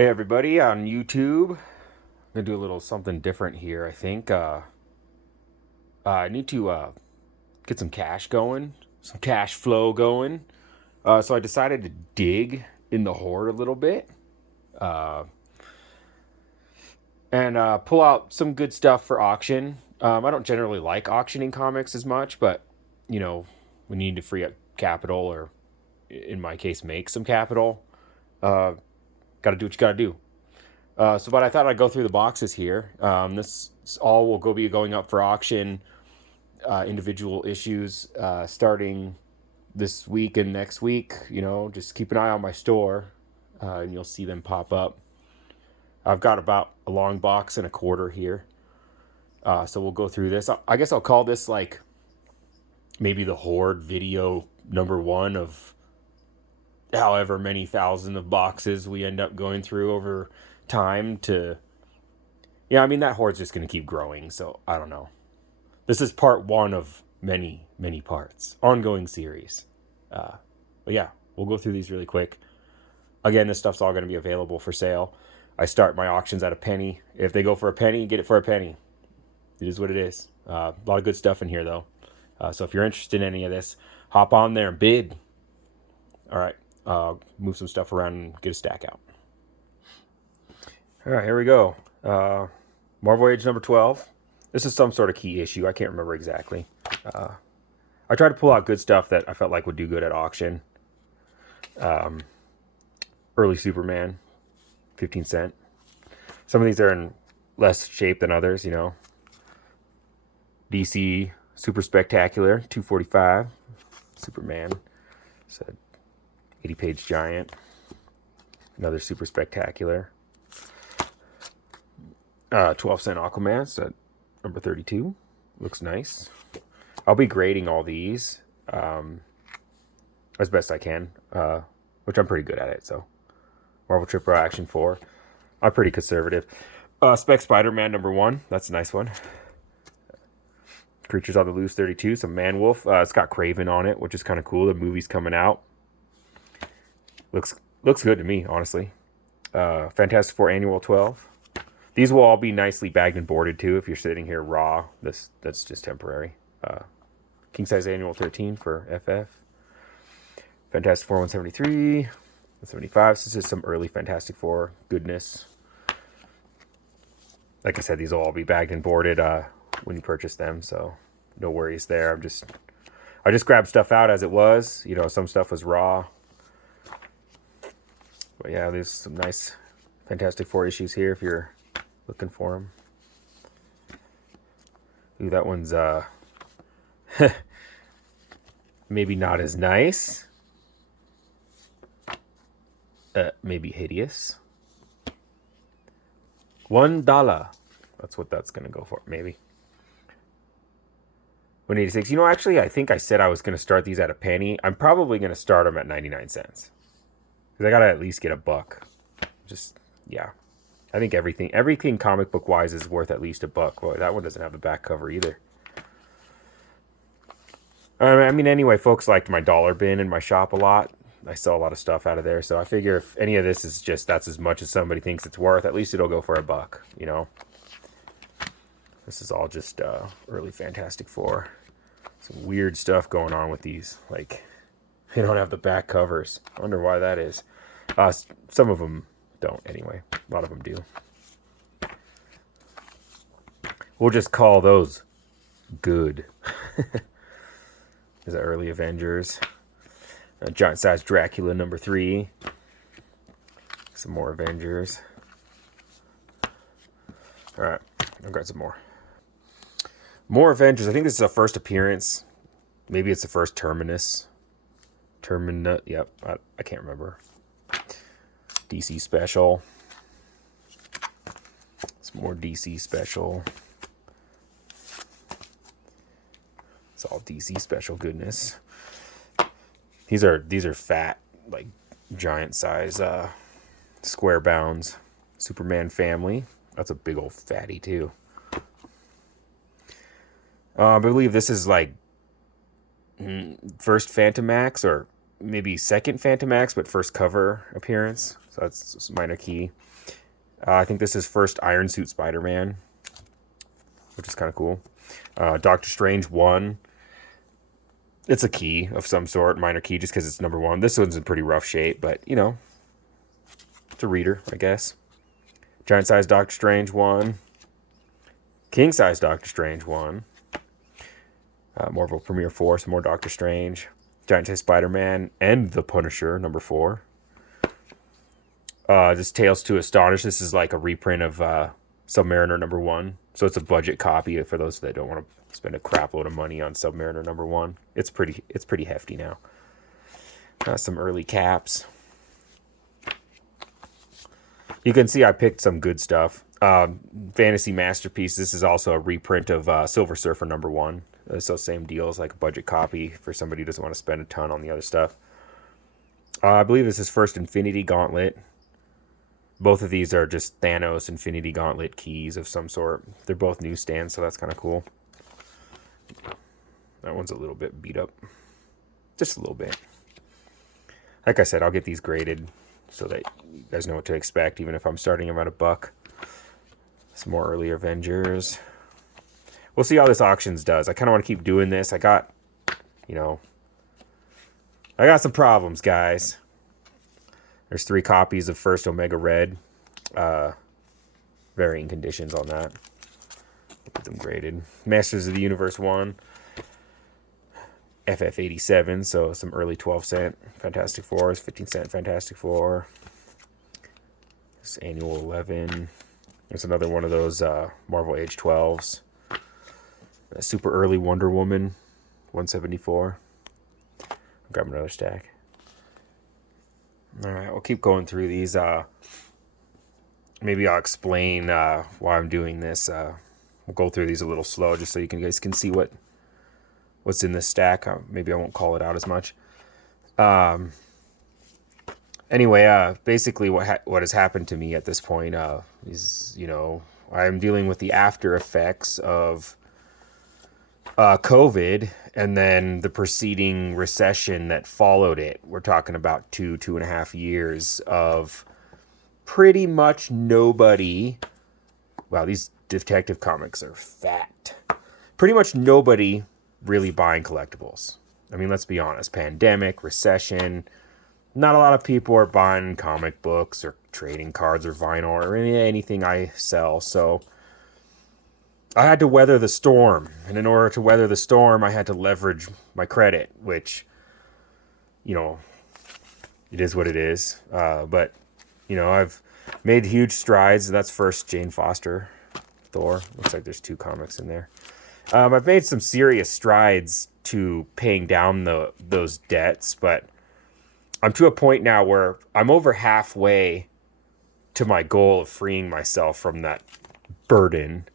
Hey everybody on YouTube. I'm gonna do a little something different here. I think I need to get some cash going, some cash flow going. So I decided to dig in the hoard a little bit uh, and pull out some good stuff for auction. I don't generally like auctioning comics as much, but you know, we need to free up capital, or in my case, make some capital. Uh, Got to do what you got to do. But I thought I'd go through the boxes here. This all will be going up for auction, individual issues, starting this week and next week. You know, just keep an eye on my store, and you'll see them pop up. I've got about a long box and a quarter here. So we'll go through this. I guess I'll call this like maybe the HOARD video #1 of however many thousand of boxes we end up going through over time to. Yeah, I mean, that hoard's just going to keep growing, so I don't know. This is part 1 of many, many parts. Ongoing series. But yeah, we'll go through these really quick. Again, this stuff's all going to be available for sale. I start my auctions at a penny. If they go for a penny, get it for a penny. It is what it is. A lot of good stuff in here, though. So if you're interested in any of this, hop on there and bid. All right. Move some stuff around and get a stack out. All right, here we go. Marvel Age #12. This is some sort of key issue. I can't remember exactly. I tried to pull out good stuff that I felt like would do good at auction. Early Superman, 15 cent. Some of these are in less shape than others, you know. DC Super Spectacular, 245. Superman. It's a 80-page giant. Another Super Spectacular. 12-cent Aquaman, so number 32. Looks nice. I'll be grading all these as best I can, which I'm pretty good at it. So, Marvel Triple Action 4. I'm pretty conservative. Spec Spider-Man #1. That's a nice one. Creatures on the Loose 32. Some Man Wolf. It's got Craven on it, which is kind of cool. The movie's coming out. Looks good to me, honestly. Fantastic Four Annual 12. These will all be nicely bagged and boarded too. If you're sitting here raw, that's just temporary. King Size Annual 13 for FF. Fantastic Four 173, 175. So this is some early Fantastic Four goodness. Like I said, these will all be bagged and boarded when you purchase them, so no worries there. I just grabbed stuff out as it was. You know, some stuff was raw. But yeah, there's some nice Fantastic Four issues here if you're looking for them. Ooh, that one's maybe not as nice. Maybe hideous. $1. That's what that's gonna go for, maybe. 186. You know, actually, I think I said I was gonna start these at a penny. I'm probably gonna start them at 99 cents. Because I gotta at least get $1. Just, yeah. I think everything comic book wise is worth at least $1. Boy, that one doesn't have the back cover either. I mean, anyway, folks liked my dollar bin in my shop a lot. I sell a lot of stuff out of there, so I figure if any of this is just that's as much as somebody thinks it's worth, at least it'll go for $1. You know, this is all just early Fantastic Four. Some weird stuff going on with these. Like, they don't have the back covers. I wonder why that is. Some of them don't, anyway. A lot of them do. We'll just call those good. Is that early Avengers? Giant size Dracula #3. Some more Avengers. All right, I've got some more. More Avengers. I think this is a first appearance. Maybe it's the first Terminus. Yep, I can't remember. DC Special. Some more DC Special. It's all DC Special goodness. These are fat, like giant size square bounds. Superman Family. That's a big old fatty too. I believe this is like first Phantomax, or maybe second Phantomax, but first cover appearance. So that's minor key. I think this is first Iron Suit Spider-Man, which is kind of cool. Doctor Strange 1. It's a key of some sort, minor key, just because it's number 1. This one's in pretty rough shape, but, you know, it's a reader, I guess. Giant Size Doctor Strange 1. King Size Doctor Strange 1. Marvel Premiere Force, more Doctor Strange. Giant Size Spider-Man and The Punisher, number 4. This Tales to Astonish. This is like a reprint of Submariner number 1. So it's a budget copy for those that don't want to spend a crap load of money on Submariner number 1. It's pretty hefty now. Some early caps. You can see I picked some good stuff. Fantasy Masterpiece. This is also a reprint of Silver Surfer number 1. So same deal as like a budget copy for somebody who doesn't want to spend a ton on the other stuff. I believe this is first Infinity Gauntlet. Both of these are just Thanos Infinity Gauntlet keys of some sort. They're both newsstands, so that's kind of cool. That one's a little bit beat up. Just a little bit. Like I said, I'll get these graded so that you guys know what to expect, even if I'm starting them at $1. Some more early Avengers. We'll see how this auctions does. I kind of want to keep doing this. I got some problems, guys. There's 3 copies of First Omega Red. Varying conditions on that. I'll put them graded. Masters of the Universe 1. FF87, so some early 12-cent Fantastic Fours. 15-cent Fantastic Four. This Annual 11. There's another one of those Marvel Age 12s. A super early Wonder Woman. 174. I'll grab another stack. All right, we'll keep going through these. Maybe I'll explain why I'm doing this. We'll go through these a little slow just so you guys can see what's in this stack. Maybe I won't call it out as much. Anyway, basically what has happened to me at this point is, I'm dealing with the after effects of COVID and then the preceding recession that followed it. We're talking about 2.5 years of pretty much nobody. Wow, these detective comics are fat. Pretty much nobody really buying collectibles. I mean, let's be honest. Pandemic, recession. Not a lot of people are buying comic books or trading cards or vinyl or anything I sell. So I had to weather the storm. And in order to weather the storm, I had to leverage my credit, which, it is what it is. But, I've made huge strides. That's first Jane Foster, Thor. Looks like there's 2 comics in there. I've made some serious strides to paying down those debts, but I'm to a point now where I'm over halfway to my goal of freeing myself from that burden.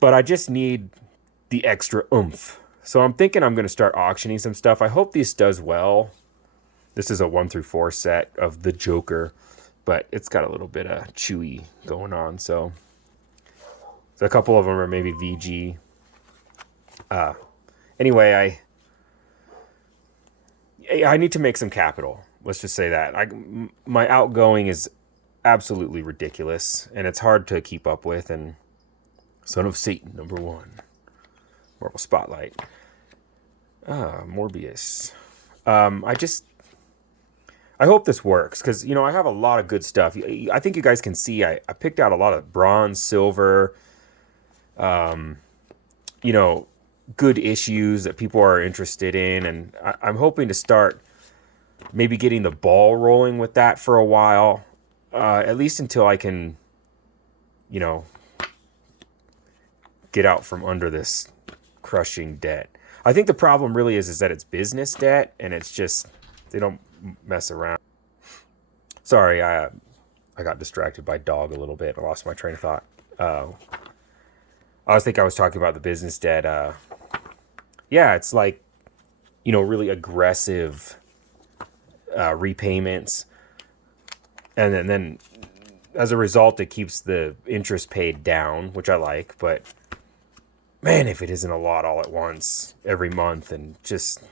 But I just need the extra oomph. So I'm thinking I'm going to start auctioning some stuff. I hope this does well. This is a 1-4 set of the Joker, but it's got a little bit of Chewy going on. So a couple of them are maybe VG. Anyway, I need to make some capital. Let's just say that. My outgoing is absolutely ridiculous, and it's hard to keep up with. And Son of Satan, number 1. Marvel Spotlight. Morbius. I hope this works, because, I have a lot of good stuff. I think you guys can see I picked out a lot of bronze, silver, good issues that people are interested in. And I'm hoping to start maybe getting the ball rolling with that for a while, at least until I can, get out from under this crushing debt. I think the problem really is that it's business debt, and it's just, they don't mess around. Sorry, I got distracted by dog a little bit. I lost my train of thought. I was talking about the business debt. Yeah, it's like, really aggressive repayments. And then as a result, it keeps the interest paid down, which I like. But man, if it isn't a lot all at once every month, and just,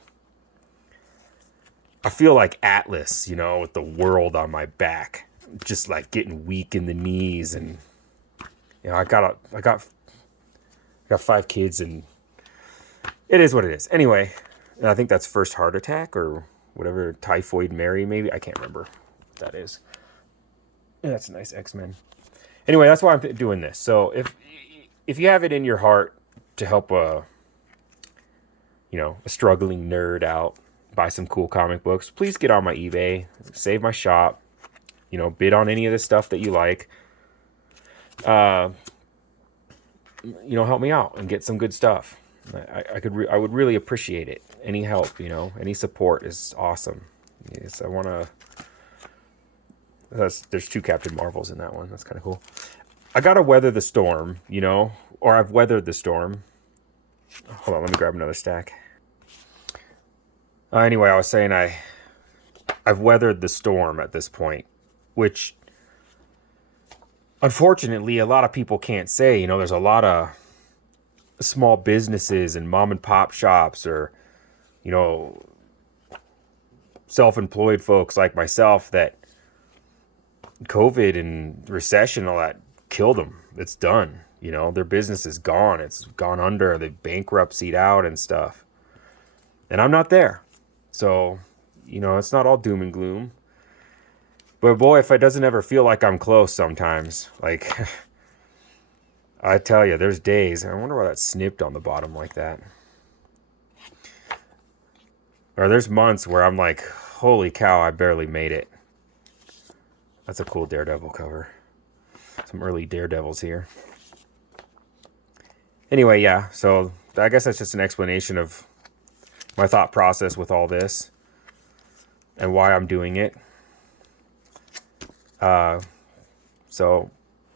I feel like Atlas, you know, with the world on my back, just like getting weak in the knees, and you know, I got 5 kids, and it is what it is. Anyway, I think that's first heart attack or whatever, Typhoid Mary, maybe. I can't remember what that is. Yeah, that's a nice X-Men. Anyway, that's why I'm doing this. So if you have it in your heart to help a struggling nerd out, buy some cool comic books, please get on my eBay, save my shop, bid on any of the stuff that you like. Help me out and get some good stuff. I would really appreciate it. Any help, any support is awesome. Yes, there's 2 Captain Marvels in that one. That's kind of cool. I gotta weather the storm, or I've weathered the storm. Hold on, let me grab another stack. Anyway, I was saying I've weathered the storm at this point, which unfortunately a lot of people can't say. There's a lot of small businesses and mom and pop shops, or self-employed folks like myself, that COVID and recession, all that killed them. It's done. Their business is gone. It's gone under. They bankruptcy'd out and stuff. And I'm not there. So, it's not all doom and gloom. But boy, if it doesn't ever feel like I'm close sometimes. Like, I tell you, there's days. I wonder why that's snipped on the bottom like that. Or there's months where I'm like, holy cow, I barely made it. That's a cool Daredevil cover. Some early Daredevils here. Anyway, yeah, so I guess that's just an explanation of my thought process with all this and why I'm doing it. So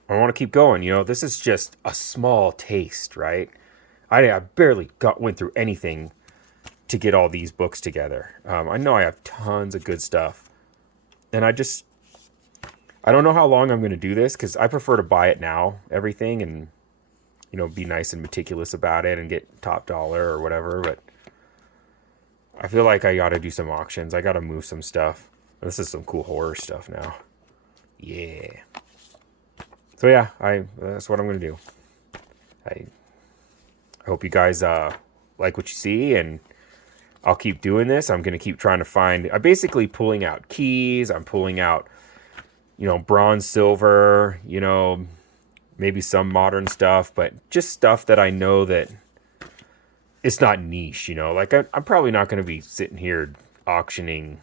I want to keep going. This is just a small taste, right? I barely went through anything to get all these books together. I know I have tons of good stuff, and I don't know how long I'm going to do this, because I prefer to buy it now, everything, and be nice and meticulous about it and get top dollar or whatever. But I feel like I got to do some auctions. I got to move some stuff. This is some cool horror stuff now. Yeah. So yeah, that's what I'm going to do. I hope you guys like what you see, and I'll keep doing this. I'm going to keep trying to find... I'm basically pulling out keys. I'm pulling out, bronze, silver, maybe some modern stuff, but just stuff that I know that it's not niche, Like, I'm probably not going to be sitting here auctioning,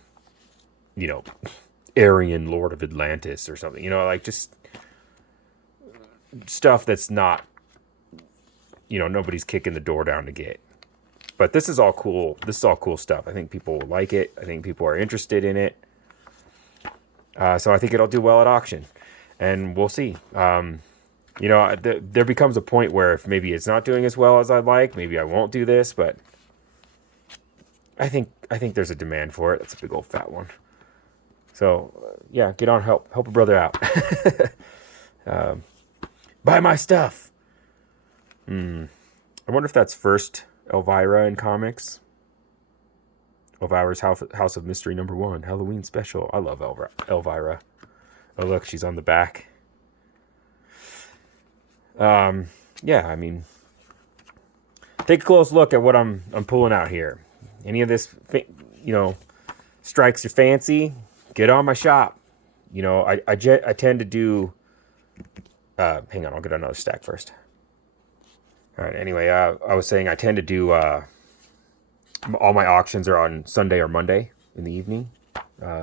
Aryan Lord of Atlantis or something, like just stuff that's not, nobody's kicking the door down to get. But this is all cool. This is all cool stuff. I think people will like it. I think people are interested in it. So I think it'll do well at auction, and we'll see. There becomes a point where if maybe it's not doing as well as I'd like, maybe I won't do this, but I think there's a demand for it. That's a big old fat one. So yeah, get on, help a brother out. Buy my stuff. I wonder if that's first Elvira in comics. Elvira's House of Mystery #1, Halloween special. I love Elvira. Oh look, she's on the back. Yeah, I mean, take a close look at what I'm pulling out here. Any of this, strikes your fancy, get on my shop. I tend to do... hang on, I'll get another stack first. All right, anyway, I was saying I tend to do... all my auctions are on Sunday or Monday in the evening.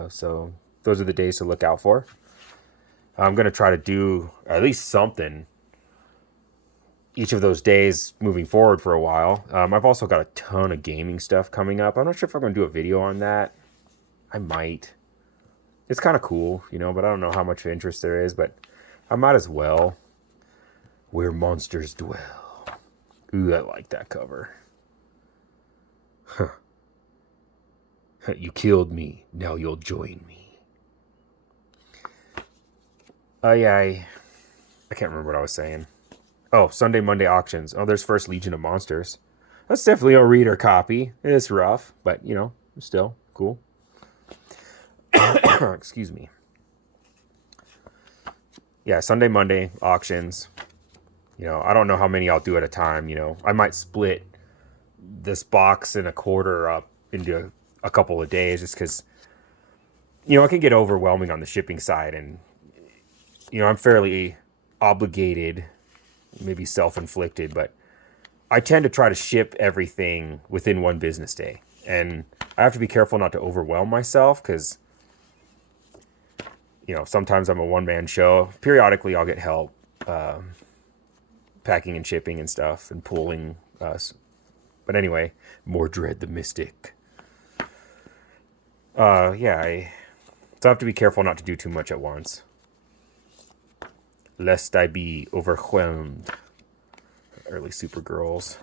So those are the days to look out for. I'm going to try to do at least something each of those days moving forward for a while. I've also got a ton of gaming stuff coming up. I'm not sure if I'm going to do a video on that. I might. It's kind of cool, but I don't know how much interest there is, but I might as well. Where Monsters Dwell. Ooh, I like that cover. Huh. You killed me. Now you'll join me. Yeah, I can't remember what I was saying. Oh, Sunday, Monday auctions. Oh, there's First Legion of Monsters. That's definitely a reader copy. It's rough, but, still cool. Excuse me. Yeah, Sunday, Monday auctions. You know, I don't know how many I'll do at a time. You know, I might split this box and a quarter up into a couple of days just because, you know, it can get overwhelming on the shipping side. And, you know, I'm fairly obligated, maybe self-inflicted, but I tend to try to ship everything within one business day. And I have to be careful not to overwhelm myself because, you know, sometimes I'm a one-man show. Periodically, I'll get help packing and shipping and stuff and pooling us. But anyway, Mordred the Mystic. Yeah, so I have to be careful not to do too much at once, lest I be overwhelmed. Early Supergirls.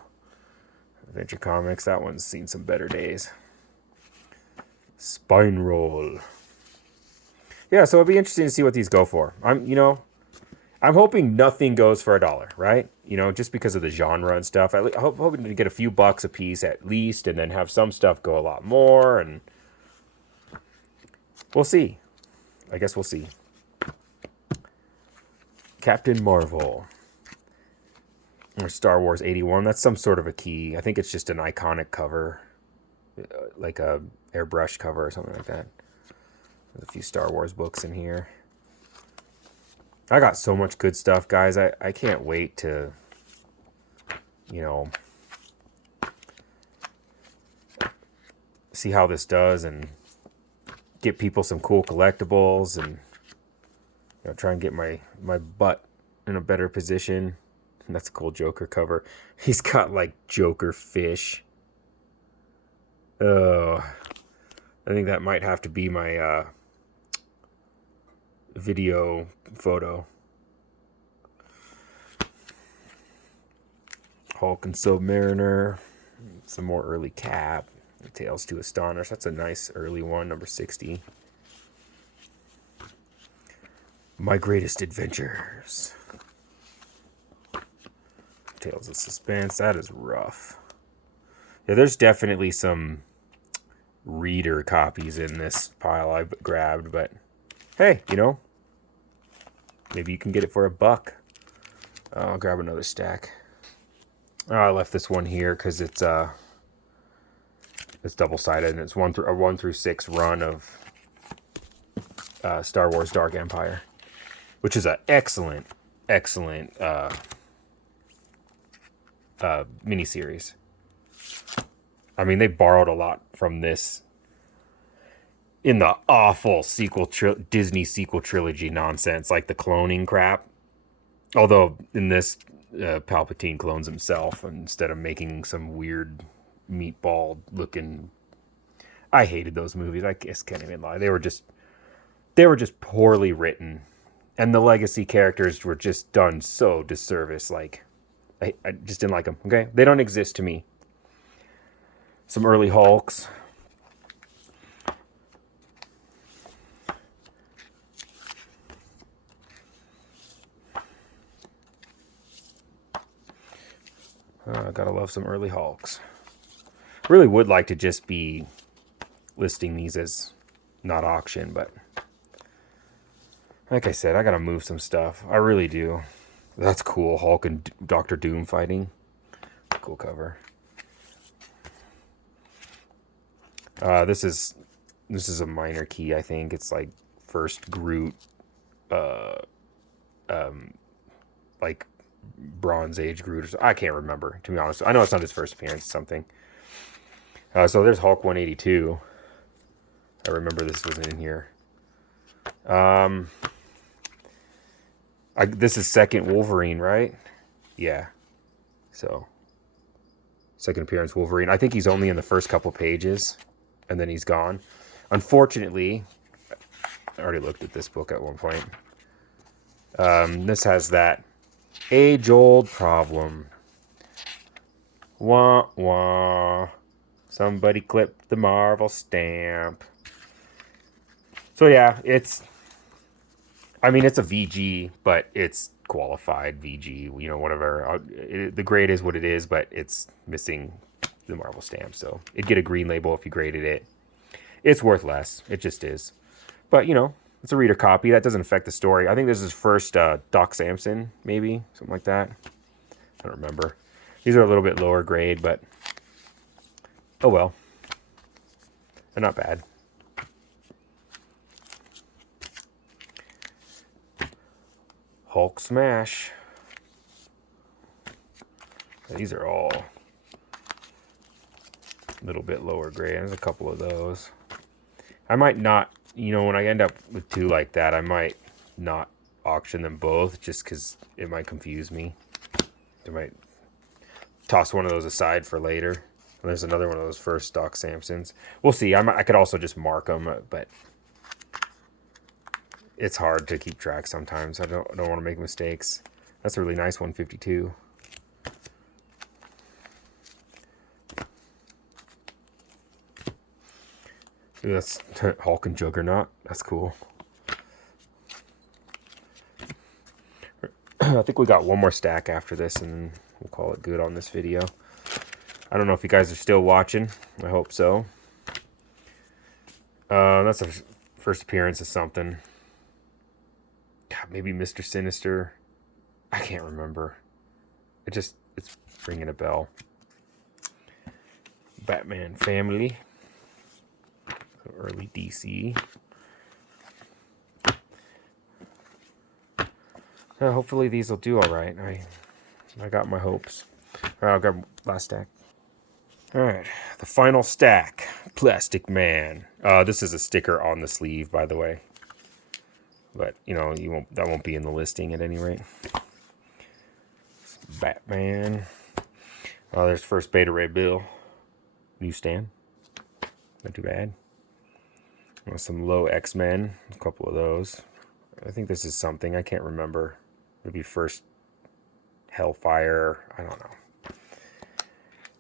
Adventure Comics, that one's seen some better days. Spine Roll. Yeah, so it'll be interesting to see what these go for. I'm hoping nothing goes for $1, right? You know, just because of the genre and stuff. I'm hoping to get a few bucks a piece at least, and then have some stuff go a lot more, and we'll see. I guess we'll see. Captain Marvel. Or Star Wars 81. That's some sort of a key. I think it's just an iconic cover. Like a airbrush cover or something like that. There's a few Star Wars books in here. I got so much good stuff, guys. I can't wait to, you know, see how this does and get people some cool collectibles and, you know, try and get my butt in a better position. And that's a cool Joker cover. He's got like Joker fish. Oh, I think that might have to be my video photo. Hulk and Submariner. Some more early Cap. Tales to Astonish. That's a nice early one, number 60. My Greatest Adventures. Tales of Suspense. That is rough. Yeah, there's definitely some reader copies in this pile I grabbed, but hey, you know, maybe you can get it for $1. I'll grab another stack. Oh, I left this one here because it's double-sided, and it's a 1 through 6 run of Star Wars Dark Empire, which is an excellent miniseries. I mean, they borrowed a lot from this in the awful Disney sequel trilogy nonsense, like the cloning crap. Although in this, Palpatine clones himself instead of making some weird meatball looking. I hated those movies. I guess can't even lie. They were just poorly written, and the legacy characters were just done so disservice. Like, I just didn't like them. Okay, they don't exist to me. Some early Hulks. Gotta love some early Hulks. Really would like to just be listing these as not auction, but like I said, I gotta move some stuff. I really do. That's cool. Hulk and Doctor Doom fighting. Cool cover. This is a minor key, I think. It's like first Groot, like Bronze Age Groot. Or so. I can't remember, to be honest. I know it's not his first appearance. Something. So there's Hulk 182. I remember this was in here. This is second Wolverine, right? Yeah. So second appearance Wolverine. I think he's only in the first couple pages, and then he's gone. Unfortunately, I already looked at this book at one point. This has that age-old problem. Wah, wah. Somebody clipped the Marvel stamp. So yeah, it's a VG, but it's qualified VG, you know, whatever. The grade is what it is, but it's missing the Marvel stamp. So it'd get a green label if you graded it. It's worth less. It just is. But, you know, it's a reader copy. That doesn't affect the story. I think this is first Doc Samson, maybe. Something like that. I don't remember. These are a little bit lower grade, but oh well. They're not bad. Hulk Smash. These are all a little bit lower grade. There's a couple of those. I might not, you know, when I end up with two like that, I might not auction them both just because it might confuse me. I might toss one of those aside for later. And there's another one of those first Doc Samsons. We'll see. I could also just mark them, but it's hard to keep track sometimes. I don't want to make mistakes. That's a really nice 152. Ooh, that's Hulk and Juggernaut. That's cool. I think we got one more stack after this, and we'll call it good on this video. I don't know if you guys are still watching. I hope so. That's a first appearance of something. God, maybe Mr. Sinister. I can't remember. It's ringing a bell. Batman Family. Early DC. Hopefully these will do all right. I got my hopes. All right, I'll grab last stack. All right, the final stack. Plastic Man. This is a sticker on the sleeve, by the way. But you know, that won't be in the listing at any rate. Batman. There's first Beta Ray Bill. Newsstand. Not too bad. Some low X-Men. A couple of those. I think this is something. I can't remember. Maybe first Hellfire. I don't know.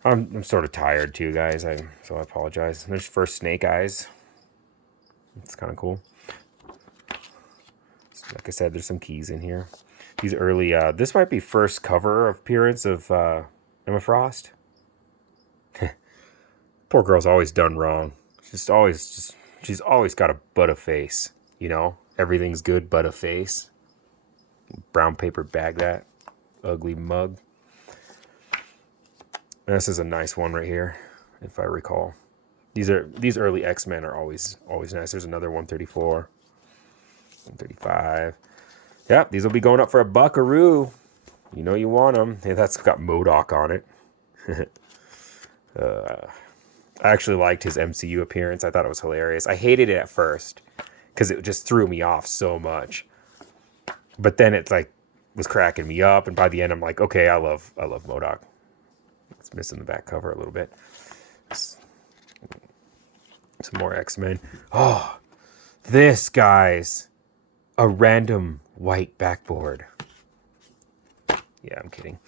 I'm sort of tired too, guys. So I apologize. There's first Snake Eyes. It's kind of cool. Like I said, there's some keys in here. These early. This might be first cover appearance of Emma Frost. Poor girl's always done wrong. She's always got a butt of face. You know, everything's good but a face. Brown paper bag that ugly mug. And this is a nice one right here, if I recall. These early X-Men are always nice. There's another 134, 135. Yep, these will be going up for a buckaroo. You know you want them. Hey, that's got MODOK on it. I actually liked his MCU appearance. I thought it was hilarious. I hated it at first because it just threw me off so much. But then it's like was cracking me up, and by the end I'm like, okay, I love MODOK. It's missing the back cover a little bit. Some more X-Men. Oh, this guy's a random white backboard. Yeah, I'm kidding.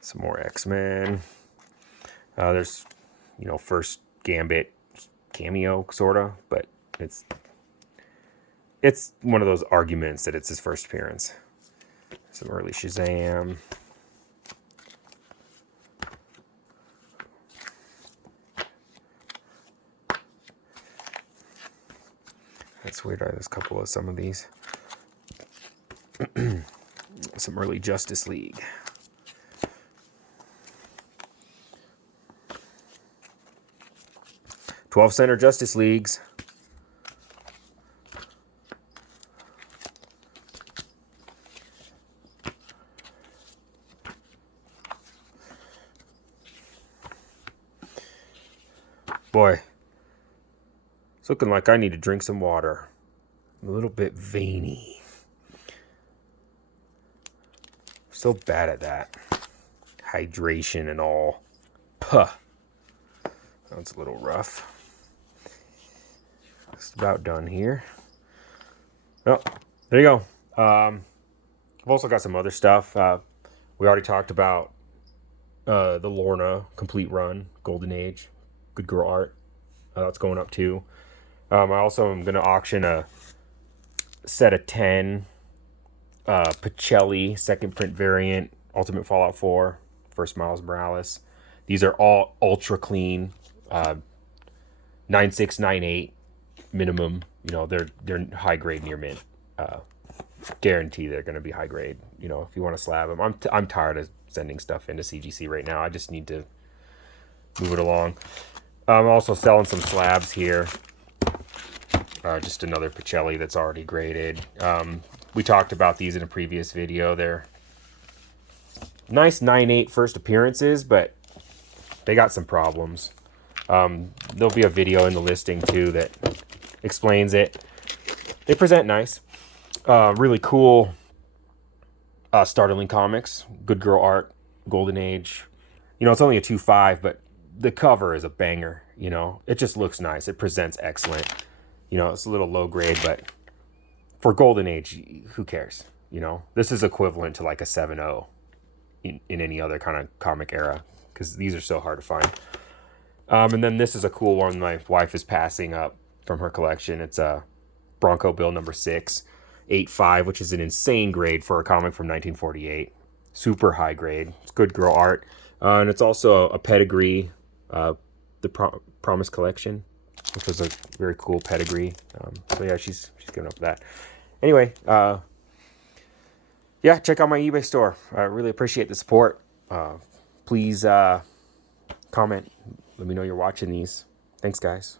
Some more X-Men. There's, you know, first Gambit cameo, sorta, but it's one of those arguments that it's his first appearance. Some early Shazam. That's weird. There's a couple of some of these. Some early Justice League. $12 Justice Leagues. Boy, it's looking like I need to drink some water. I'm a little bit veiny. So bad at that. Hydration and all. Puh. That's a little rough. Just about done here. Oh, there you go. I've also got some other stuff. We already talked about the Lorna Complete Run, Golden Age, Good Girl Art. That's going up too. I also am going to auction a set of 10 Pacelli second print variant Ultimate Fallout 4, first Miles Morales. These are all ultra clean. 9698 minimum. You know, they're high grade near mint. Guarantee they're going to be high grade. You know, if you want to slab them, I'm tired of sending stuff into CGC right now. I just need to move it along. I'm also selling some slabs here. Just another Pacelli that's already graded. We talked about these in a previous video. They're nice 9.8 first appearances, but they got some problems. There'll be a video in the listing too that explains it. They present nice. Really cool Startling comics. Good Girl art. Golden Age. You know, it's only a 2.5, but the cover is a banger. You know, it just looks nice. It presents excellent. You know, it's a little low grade, but for Golden Age, who cares? You know, this is equivalent to like a 7.0 in any other kind of comic era, because these are so hard to find. And then this is a cool one my wife is passing up from her collection. It's a Bronco Bill number 6, 8.5, which is an insane grade for a comic from 1948. Super high grade. It's good girl art. And it's also a pedigree, the Promise Collection, which was a very cool pedigree. So yeah, she's giving up that. Anyway, yeah, check out my eBay store. I really appreciate the support. Please comment. Let me know you're watching these. Thanks, guys.